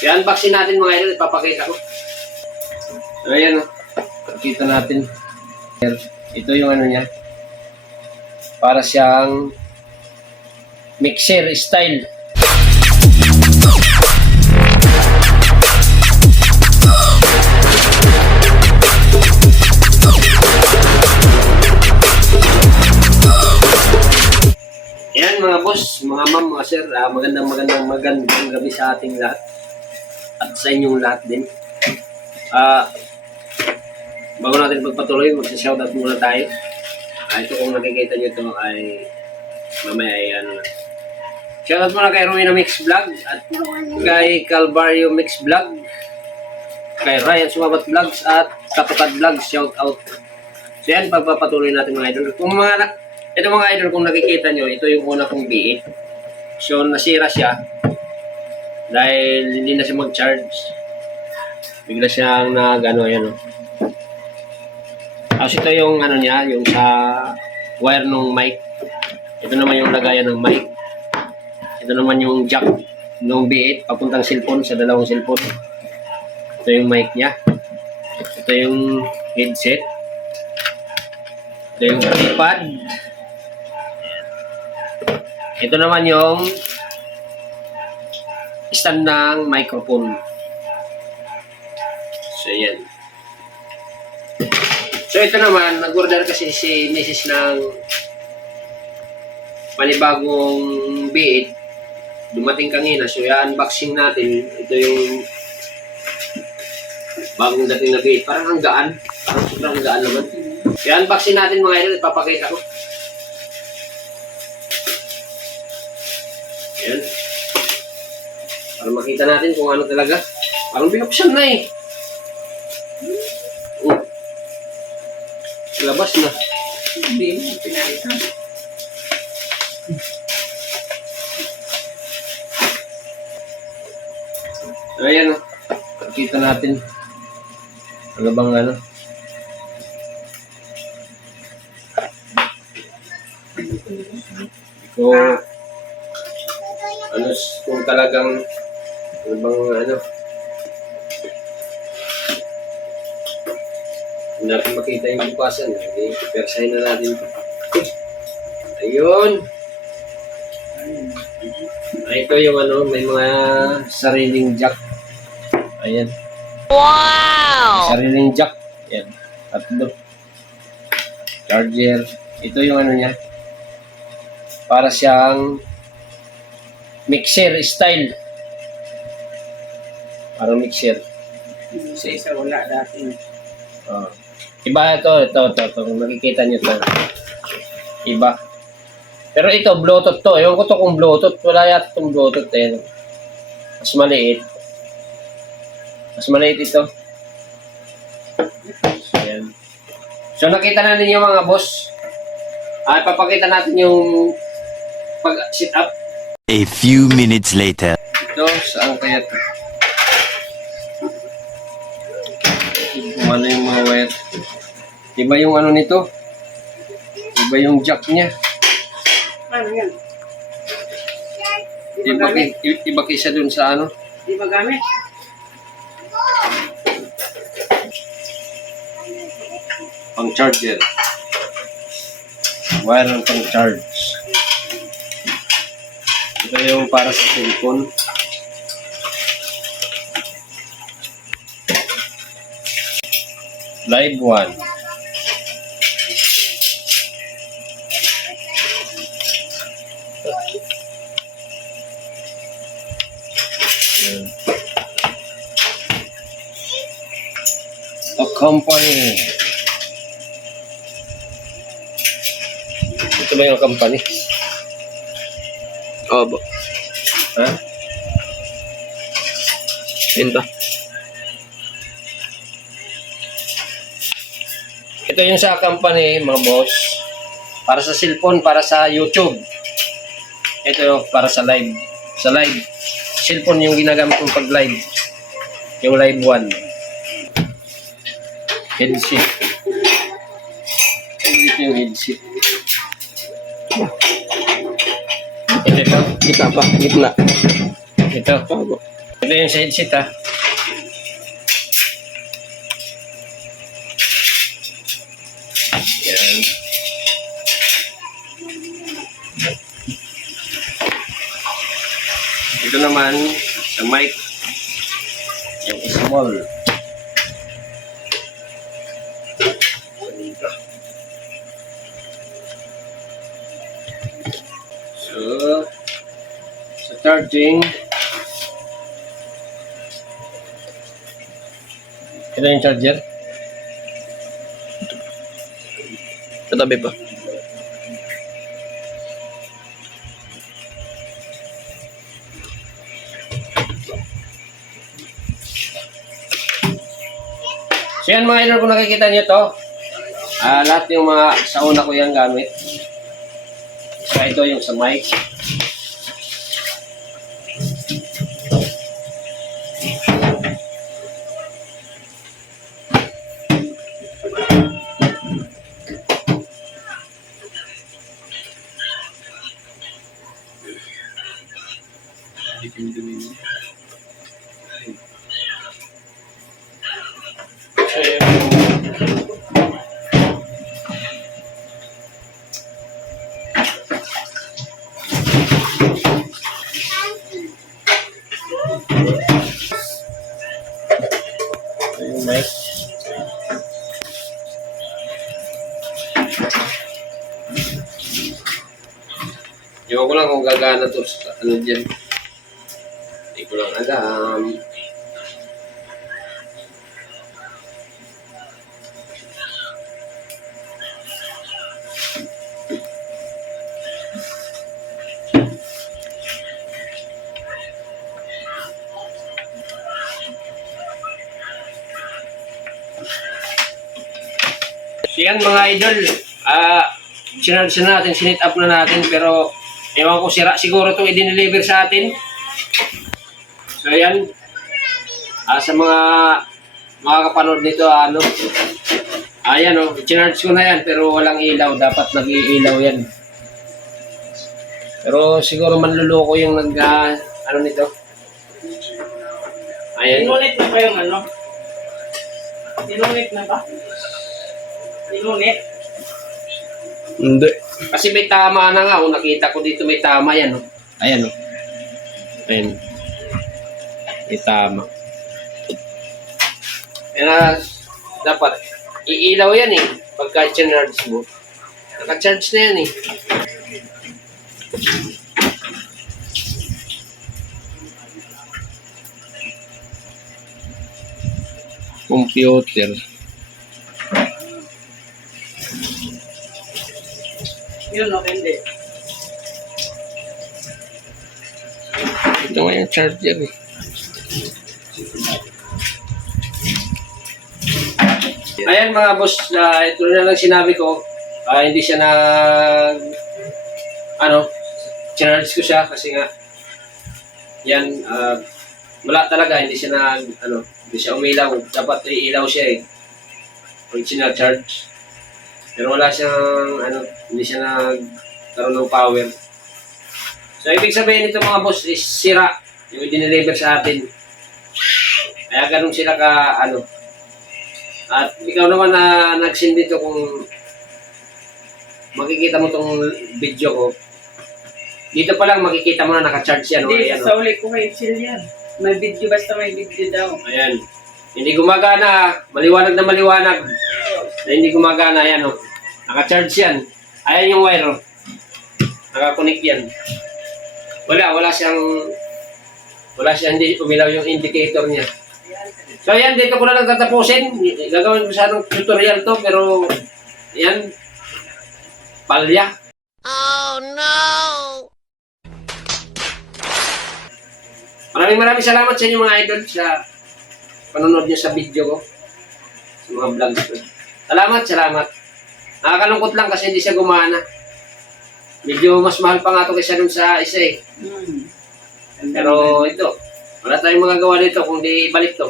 I-unboxing natin mga idol, ipapakita ko. So ayan o, kita natin. Ito yung ano niya. Para siyang mixer style. Yan mga boss, mga ma'am, mga sir, magandang gabi sa ating lahat at sa inyong lahat din. Bago natin pagpatuloy, magsa-shoutout muna tayo. Ito kung nakikita nyo ito ay mamaya ay ano na. Shoutout muna kay Rowena Mix Vlog at kay Calvario Mix Vlog, kay Ryan Sumabat Vlogs at Katutad Vlogs, shoutout. So yan, pagpapatuloy natin mga idol. Ito mga idol, kung nakikita nyo, ito yung una kong B8. So, nasira siya dahil hindi na siya mag-charge. Bigla siyang nag-ano, ayan o. Tapos ito yung ano niya, yung sa wire ng mic. Ito naman yung lagayan ng mic. Ito naman yung jack ng B8, papuntang cellphone, sa dalawang cellphone. Ito yung mic niya. Ito yung headset. Ito yung tripod. Ito naman yung stand ng microphone. So, yan. So, ito naman, nag-order kasi si Mrs. ng panibagong B8. Dumating kanina. So, i-unboxing natin. Ito yung bagong dating na B8. Parang ang gaan. Parang sobrang gaan naman. I-unboxing natin mga idol. Ipapakita ko. Ayan. Para makita natin kung ano talaga. Parang binuksan na eh. Labas na. Hindi mo pinalitan. So, ayan o. Makita natin. Ano bang ano? So, ano kung talagang ano bang ano? Hindi natin makita yung bukasan. Okay, persahin na natin. Ayun. Ito yung ano, may mga sariling jack. Ayan. Wow! Sariling jack. Ayan. Tatlo. Charger. Ito yung ano niya. Para siyang mixer style. Parang mixer. Sa isa wala dati. Iba ito. Kung nakikita nyo ito. Iba. Pero ito, Bluetooth to. Ewan ko to kung Bluetooth. Wala yata itong Bluetooth. Ayan. Mas maliit. Mas maliit ito. So, ayan. So, nakita na ninyo mga boss. Ipapakita natin yung pag-sit up. A few minutes later. Ito, saan kaya ito? Kung ano yung mga wire. Iba yung ano nito. Iba yung jack niya. Ano yan? Iba kaysa dun sa ano. Di ba gamit? Pang charger. Wire ng pang charge. Ito yung para sa cellphone. Live 1. A company. Ito ba yung company? Opo. Ha? Ito. Ito yung sa company, mga boss. Para sa cellphone, para sa YouTube. Ito yung para sa live. Sa live. Cellphone yung ginagamit kong pag-live. Yung live 1. Headset. Ito yung headset. Ito. Kita pa, gitna. Ito. Opo. Ito yung side seat ha. Yan. Ito naman, sa mic. Yung small. So, sa charging, ito yung charger. Katabi pa. So yan mga idol, kung nakikita nyo to, lahat yung mga sa una ko yung gamit. So ito yung sa mic. Ito yung mic. Iwan ko lang kung gagana to sa ano dyan. Hindi ko lang alam. So yan mga idol, sinarge na natin, sinit up na natin, pero ewan ko sira siguro itong i-deliver sa atin. So yan, sa mga kapanood nito, ayan o, sinarge ko na yan, pero walang ilaw, dapat nag-iilaw yan. Pero siguro manluloko yung ano nito. Ayan. Inunit na ba yung ano? Inunit na ba? Inunit? Hindi. Kasi may tama na nga, nakita ko dito may tama yan. Ayan o. Ayan. May tama. Kaya dapat iilaw yan eh. Pagka charge mo. Naka-charge na yan eh. Computer. Yun o, hindi. Ito nga yung charger eh. Ayan mga boss, ito na lang sinabi ko. Hindi siya charge ko siya kasi nga yan, wala talaga, hindi siya hindi siya umilaw. Dapat iilaw siya eh. Pag charge. Pero wala siyang, hindi siya nagkaroon ng power. So, ibig sabihin nito mga boss is sira yung i-deliver sa atin. Kaya ganun sila At ikaw naman na nag-send dito kung makikita mo tong video ko. Dito pa lang makikita mo na naka-charge yan. Hindi, Ayan, sa uli ko may chill yan. May video, basta may video daw. Ayan. Hindi gumagana. Maliwanag na maliwanag. Na hindi gumagana. Ayan o. Naka-charge yan. Ayan yung wire o. Naka-connect yan. Wala siyang hindi umilaw yung indicator niya. So yan, dito ko na lang tatapusin. Gagawin ko sana ng tutorial to, pero yan, palya. Oh no! Maraming salamat sa inyo mga idol sa panonood nyo sa video ko. Sa mga vlogs ko. Salamat. Nakakalungkot lang kasi hindi siya gumana. Medyo mas mahal pa nga ito kaysa dun sa isa eh. Pero ito, wala tayong magagawa dito kung di balik to.